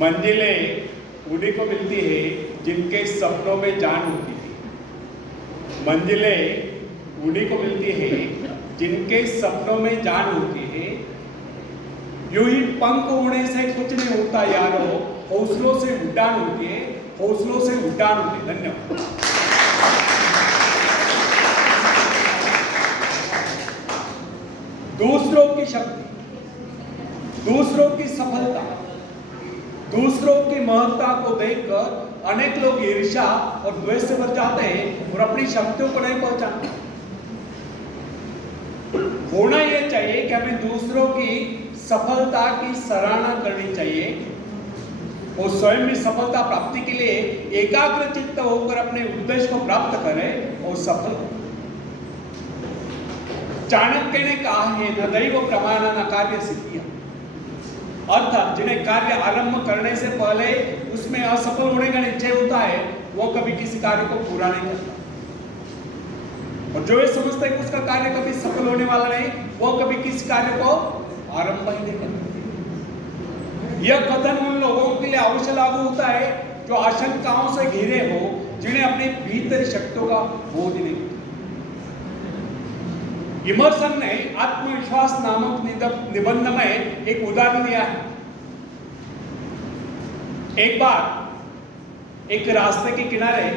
मंजिलें उन्हीं को मिलती है जिनके सपनों में जान होती है। मंजिलें उन्हीं को मिलती है जिनके सपनों में जान होती है। यूं ही पंख उड़ने से कुछ नहीं होता यारो, हौसलों से उड़ान होती है, हौसलों से उड़ान होती है। धन्यवाद। दूसरों की शक्ति, दूसरों की सफलता, दूसरों की महत्ता को देखकर अनेक लोग ईर्ष्या और द्वेष से भर जाते हैं और अपनी शक्तियों को नहीं पहचानते। होना यह चाहिए कि हमें दूसरों की सफलता की सराहना करनी चाहिए और स्वयं भी सफलता प्राप्ति के लिए एकाग्र चित्त होकर अपने उद्देश्य को प्राप्त करें और सफल हो। चाणक्य ने कहा है, न दैव प्रमाण न कार्य सिद्धियां, अर्थात जिन्हें कार्य आरंभ करने से पहले उसमें असफल होने का निश्चय होता है वो कभी किसी कार्य को पूरा नहीं करता, और जो ये समझता है कि उसका कार्य कभी सफल होने वाला नहीं वो कभी किसी कार्य को आरंभ ही नहीं करता। यह कथन उन लोगों के लिए अवश्य लागू होता है जो आशंकाओं से घिरे हो, जिन्हें अपनी भीतर शक्तियों का बोध नहीं होता। इमर्सन ने आत्मविश्वास नामक निबंध में एक उदाहरण दिया है। एक बार एक रास्ते के किनारे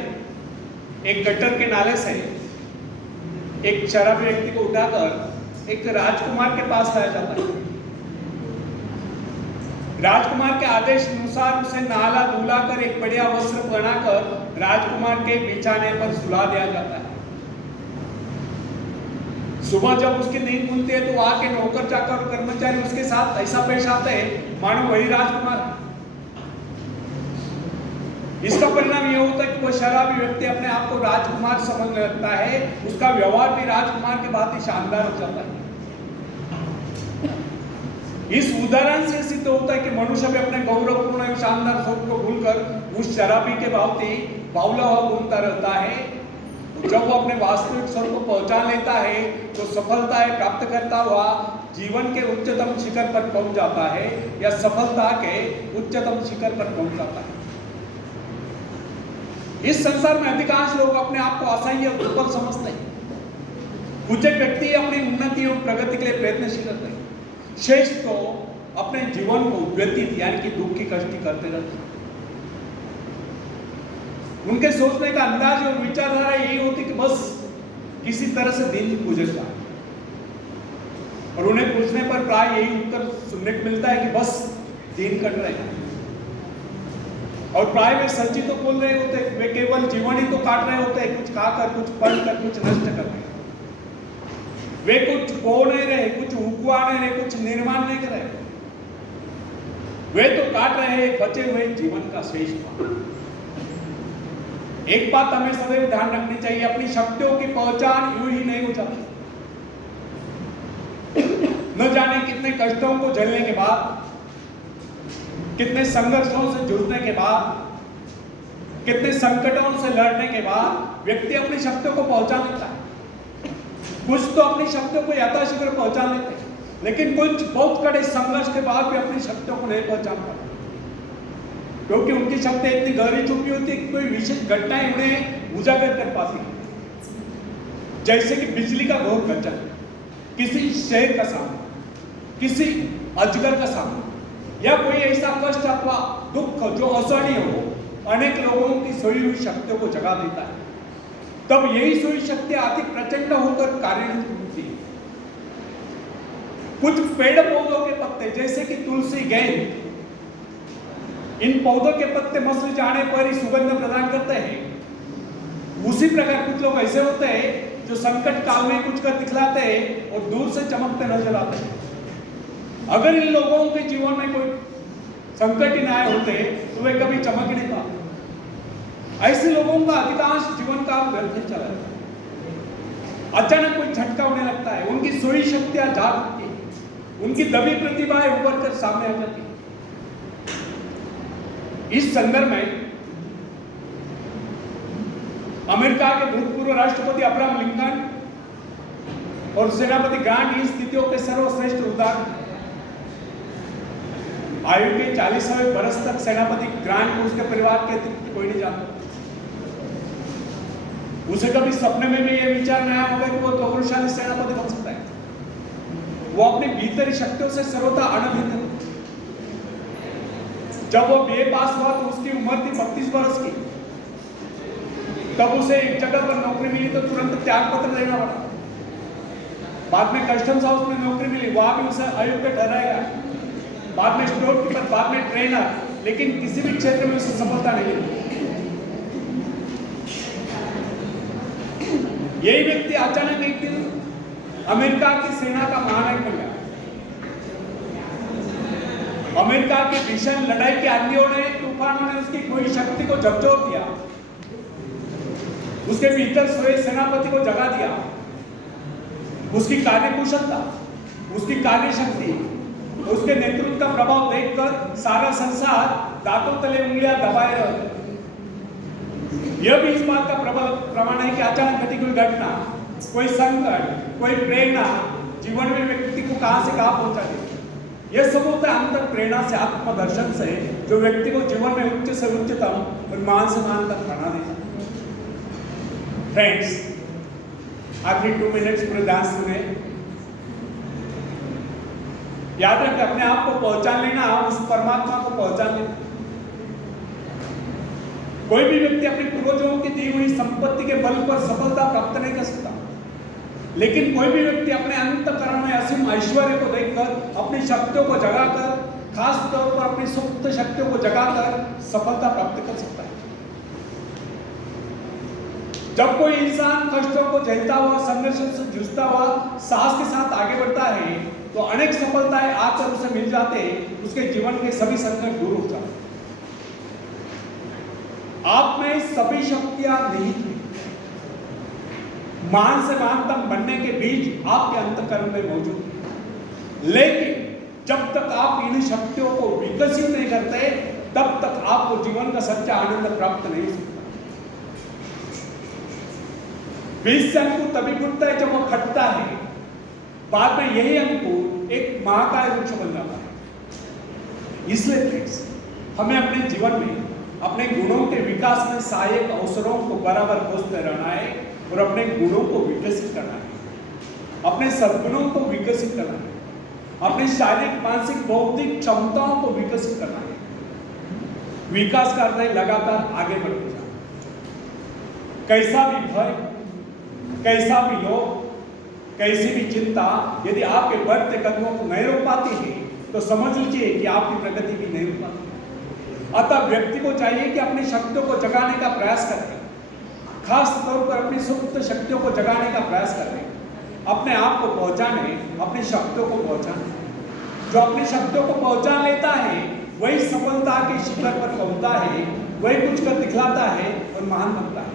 एक गटर के नाले से एक शराबी व्यक्ति को उठाकर एक राजकुमार के पास लाया जाता है। राजकुमार के आदेश अनुसार उसे नहला धुला कर एक बढ़िया वस्त्र पहनाकर राजकुमार के बिछाने पर सुला दिया जाता है। सुबह जब उसकी नींद खुलती है तो वहां के नौकर चाकर और कर्मचारी उसके साथ ऐसा पेश आते हैं मानो वही राजकुमार। इसका परिणाम यह होता है कि वह शराबी व्यक्ति अपने आप को राजकुमार समझने लगता है, उसका व्यवहार भी राजकुमार के बहुत ही शानदार हो जाता है। इस उदाहरण से सिद्ध होता है कि मनुष्य भी अपने गौरवपूर्ण एवं शानदार स्वरूप को भूलकर उस शराबी के भांति बावला हुआ घूमता रहता है। जब वो अपने वास्तविक स्वरूप को पहचान लेता है तो सफलताएं प्राप्त करता हुआ जीवन के उच्चतम शिखर पर पहुंच जाता है या सफलता के उच्चतम शिखर पर पहुंच जाता है। इस संसार में अधिकांश लोग अपने आप को असह्य और दुर्बल समझते हैं। कुछ एक व्यक्ति अपनी उन्नति और प्रगति के लिए प्रयत्नशील रहते हैं, शेष तो अपने जीवन को व्यतीत यानी कि दुख की कष्टी करते रहते हैं। उनके सोचने का अंदाज और विचारधारा यही होती कि बस किसी तरह से दिन गुजर जाए, और उन्हें पूछने पर प्राय यही उत्तर सुनने को मिलता है कि बस दिन कट रहे हैं। और प्राय वे सच्ची तो बोल रहे होते हैं, वे केवल जीवन ही तो काट रहे होते हैं, कुछ खाकर, कुछ पढ़कर, कुछ नष्ट कर रहे। वे कुछ बो नहीं रहे, कुछ उगवा नहीं रहे, कुछ निर्माण नहीं कर रहे। वे तो काट रहे हैं बचे हुए जीवन का शेष भाग। एक बात हमें सदैव ध्यान रखनी चाहिए, अपनी शक्तियों की पहचान यूं ही नहीं हो जाती। न जाने कितने कष्टों को झेलने के बाद, कितने संघर्षों से जूझने के बाद, कितने संकटों से लड़ने के बाद व्यक्ति अपनी शक्तियों को पहचान लेता है। कुछ तो अपनी शक्तियों को यथाशीघ्र पहचान लेते हैं, लेकिन कुछ बहुत कड़े संघर्ष के बाद भी अपनी शक्तियों को नहीं पहचान पाते, क्योंकि उनकी शक्ति इतनी गहरी छुपी होती है कि कोई विशेष घटनाएं उन्हें उजागर कर पाती है। जैसे कि बिजली का घोर गर्जन, किसी शेर का सामना, किसी अजगर का सामना, या कोई ऐसा कष्ट अथवा दुख जो असहनीय हो, अनेक लोगों की सोई हुई शक्तियों को जगा देता है। तब यही सोई शक्ति अति प्रचंड होकर कार्यरत होती है। कुछ पेड़ पौधों के पत्ते जैसे कि तुलसी, गेंद, इन पौधों के पत्ते मसल जाने पर ही सुगंध प्रदान करते हैं। उसी प्रकार कुछ लोग ऐसे होते हैं जो संकट काल में कुछ कर दिखलाते हैं और दूर से चमकते नजर आते हैं। अगर इन लोगों के जीवन में कोई संकट ही ना आए होते तो वे कभी चमक ही नहीं पाते। ऐसे लोगों का अधिकांश जीवन काल व्यर्थ चला जाता है। अचानक कोई झटका होने लगता है, उनकी सोई शक्तियां जाग उठती है, उनकी दबी प्रतिभाएं उभर कर सामने आ जाती है। इस संदर्भ में अमेरिका के भूतपूर्व राष्ट्रपति अब्राहम लिंकन और सेनापति ग्रांट इन स्थितियों के सर्वश्रेष्ठ उदाहरण। आयु के 40वें बरस तक सेनापति ग्रांट को उसके परिवार के अतिरिक्त कोई नहीं जानता। उसे कभी सपने में भी ये विचार नहीं आया होगा कि वो गौरवशाली सेनापति बन सकता है। वो अपनी भीतरी शक्तियों से सर्वथा अनभिन्न है। जब वो बीए पास हुआ तो उसकी उम्र थी 32 वर्ष की। तब उसे एक जगह पर नौकरी मिली तो तुरंत त्याग पत्र देना पड़ा। बाद में कस्टम्स हाउस में नौकरी मिली, वहां भी उसे अयोग्य ठहराया गया। बाद में स्टोर कीपर, बाद में ट्रेनर, लेकिन किसी भी क्षेत्र में उसे सफलता नहीं मिली। यही व्यक्ति अचानक एक दिन अमेरिका की सेना का महानायक बन गया। अमेरिका की भीषण लड़ाई के आंधियों ने, तूफानों ने उसकी कोई शक्ति को झकझोर दिया। उसके भीतर सोए सेनापति को जगा दिया। उसकी कार्यकुशलता, उसकी कार्यशक्ति, उसके नेतृत्व का प्रभाव देखकर सारा संसार दांतों तले उंगलियां दबाए रहते। यह भी इस बात का प्रमाण है कि अचानक घटी कोई घटना, कोई संकट, कोई प्रेरणा जीवन में व्यक्ति को कहां से कहां पहुंचा देती। यह सब होता है अंतर प्रेरणा से, आत्मदर्शन से, जो व्यक्ति को जीवन में उच्च से उच्चतम और मान से मान तक बना देता। फ्रेंड्स, आखिरी 2 मिनट्स पूरे ध्यान सुने। याद रखें, अपने आप को पहचान लेना, उस परमात्मा को पहचान लेना। कोई भी व्यक्ति अपने पूर्वजों की दी हुई संपत्ति के बल पर सफलता प्राप्त नहीं कर सकता, लेकिन कोई भी व्यक्ति अपने अंतःकरण में असीम ऐश्वर्य को देखकर, अपनी शक्तियों को जगाकर, खास तौर पर अपनी सुप्त शक्तियों को जगाकर सफलता प्राप्त कर सकता है। जब कोई इंसान कष्टों को झेलता हुआ, संघर्ष से जूझता हुआ साहस के साथ आगे बढ़ता है, तो अनेक सफलताएं आकर उसे मिल जाते, उसके जीवन के सभी संकट दूर हो जाते। आप में सभी शक्तियां निहित हैं। मान से महानतम बनने के बीज आपके अंतःकरण में मौजूद है, लेकिन जब तक आप इन शक्तियों को विकसित नहीं करते, तब तक आपको जीवन का सच्चा आनंद प्राप्त नहीं हो सकता। बीज से अंकुर तभी फूटता है जब वो फटता है। बाद में यही अंकुर एक महाकाय वृक्ष बन जाता है। इसलिए फ्रेंड्स, हमें अपने जीवन में अपने गुणों के विकास में सहायक अवसरों को बराबर खोजते रहना है और अपने गुणों को विकसित करना है, अपने सद्गुणों को विकसित करना है, अपनी शारीरिक, मानसिक, बौद्धिक क्षमताओं को विकसित करना है। विकास का अर्थ है लगातार आगे बढ़ते जाना। कैसा भी भय, कैसा भी लोभ, कैसी भी चिंता यदि आपके बढ़ते कदमों को नहीं रोक पाती है, तो समझ लीजिए कि आपकी प्रगति भी नहीं हो पाती। अतः व्यक्ति को चाहिए कि अपनी शक्तियों को जगाने का प्रयास करें, खास तौर पर अपनी सुप्त शक्तियों को जगाने का प्रयास करें, अपने आप को पहचाने, अपनी शक्तियों को पहचाने। जो अपनी शक्तियों को पहचान लेता है, वही सफलता के शिखर पर पहुंचता है, वही कुछ कर दिखलाता है और महान बनता है।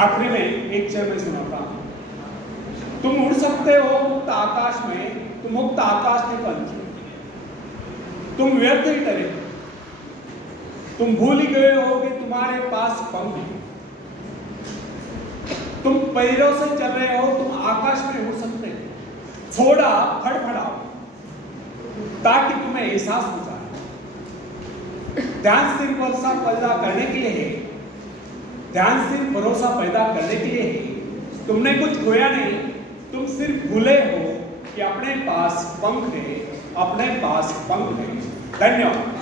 आखिरी में एक शेर में सुनाता हूं। तुम उड़ सकते हो मुक्त आकाश में, तुम मुक्त आकाश में पंछी। तुम व्यर्थ ही डरे, तुम भूल ही गए हो कि तुम्हारे पास पंख है। तुम पैरों से चल रहे हो, तुम आकाश में उड़ सकते हो। थोड़ा फड़फड़ाओ ताकि तुम्हें एहसास हो जाए। ध्यान सिर्फ भरोसा पैदा करने के लिए है, ध्यान सिर्फ भरोसा पैदा करने के लिए है। तुमने कुछ खोया नहीं, तुम सिर्फ भूले हो कि अपने पास पंख है, अपने पास पंख है। धन्यवाद।